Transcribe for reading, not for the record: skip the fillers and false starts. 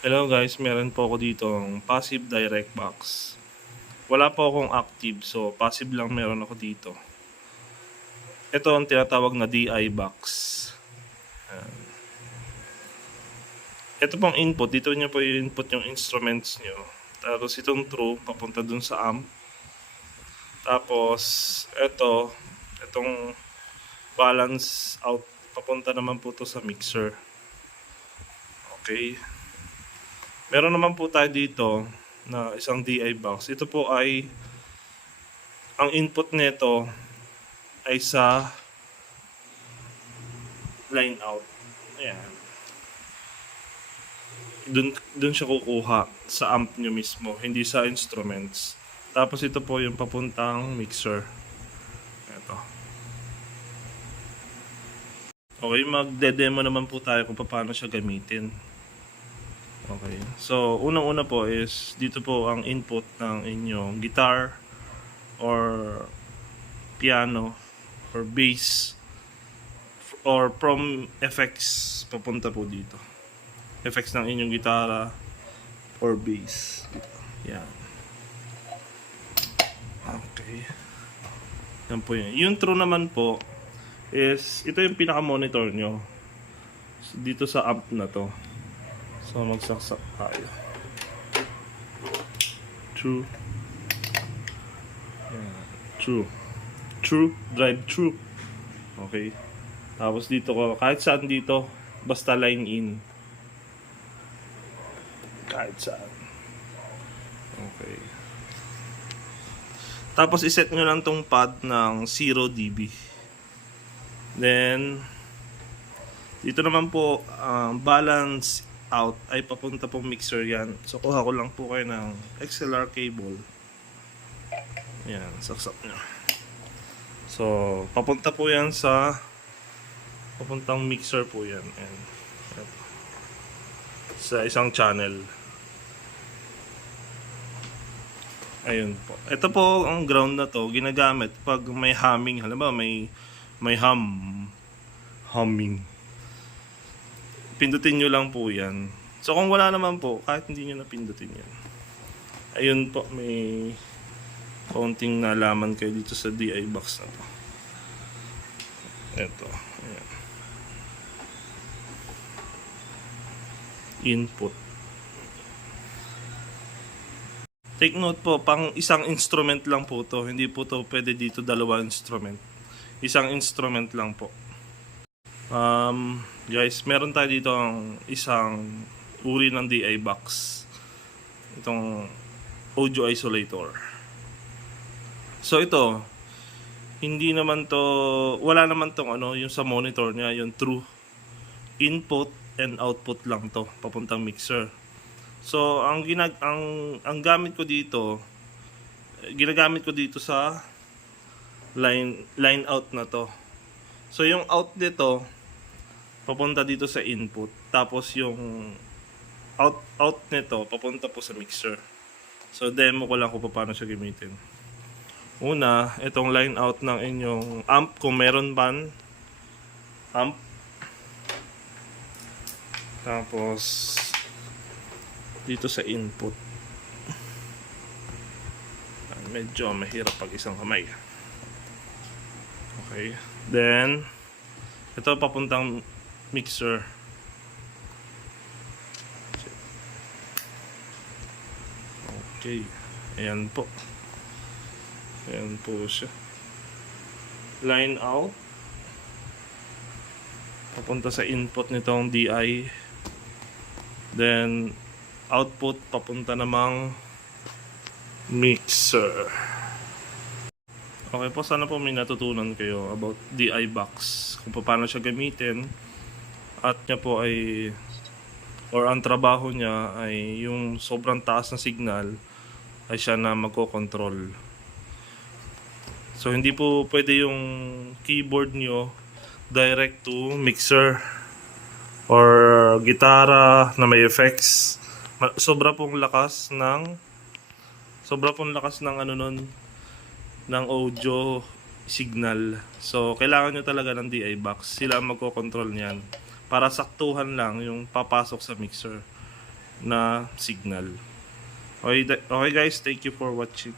Hello guys, meron po ako dito ang passive direct box. Wala po akong active, so passive lang meron ako dito. Ito ang tinatawag na DI box. Ito pong input, dito nyo po i-input yung instruments nyo. Tapos itong true, papunta dun sa amp. Tapos itong balance out, papunta naman po to sa mixer. Okay. Meron naman po tayo dito na isang DI box. Ito po ay ang input nito ay sa line out. Ayan. Dun siya kukuha sa amp nyo mismo, hindi sa instruments. Tapos ito po yung papuntang mixer. Ito. Okay, magde-demo naman po tayo kung paano siya gamitin. Okay. So, unang-una po is dito po ang input ng inyong guitar or piano or bass or from effects papunta po dito. Effects ng inyong gitara or bass. Yan. Okay. Yan po yun. Yung true naman po is ito yung pinaka-monitor nyo. So, dito sa amp na to. So magsaksak tayo. True. Yan. True. True. Drive true. Okay. Tapos dito ko, kahit saan dito, basta line in. Kahit saan. Okay. Tapos iset nyo lang tong pad ng 0 dB. Then, dito naman po, balance out ay papunta pong mixer yan. So, kuha ko lang po kayo ng XLR cable. Yan, saksak nyo. So, papunta po yan sa papuntang mixer po yan. And, sa isang channel. Ayun po. Ito po ang ground na to ginagamit pag may humming, halimbawa may humming. Pindutin nyo lang po yan. So kung wala naman po, kahit hindi nyo napindutin yan. Ayun po, may konting nalaman kayo dito sa DI box na to. Ito. Ayan. Input. Take note po, pang isang instrument lang po to. Hindi po to pwede dito dalawa instrument. Isang instrument lang po. Guys, meron tayo dito ang isang uri ng DI box. Itong audio isolator. So ito, hindi naman to, wala naman tong yung sa monitor niya, yung true input and output lang to, papuntang mixer. So, ang gamit ko dito, ginagamit ko dito sa line out na to. So, yung out nito papunta dito sa input. Tapos yung out nito papunta po sa mixer. So, demo ko lang kung paano siya gamitin. Una, itong line out ng inyong amp kung meron ban amp. Tapos dito sa input. Medyo mahirap pag isang kamay. Okay. Then, ito papuntang mixer. Okay. Ayan po. Ayan po siya. Line out. Papunta sa input nitong DI. Then, output papunta namang mixer. Okay po, sana po may natutunan kayo about DI box, kung paano siya gamitin, at niya po ay or ang trabaho niya ay yung sobrang taas na signal ay siya na magko-control. So hindi po pwede yung keyboard nyo direct to mixer or gitara na may effects. Sobra pong lakas ng ng audio signal. So kailangan nyo talaga ng DI box. Sila ang magko-control niyan para saktuhan lang yung papasok sa mixer. na signal. Okay, okay guys, thank you for watching.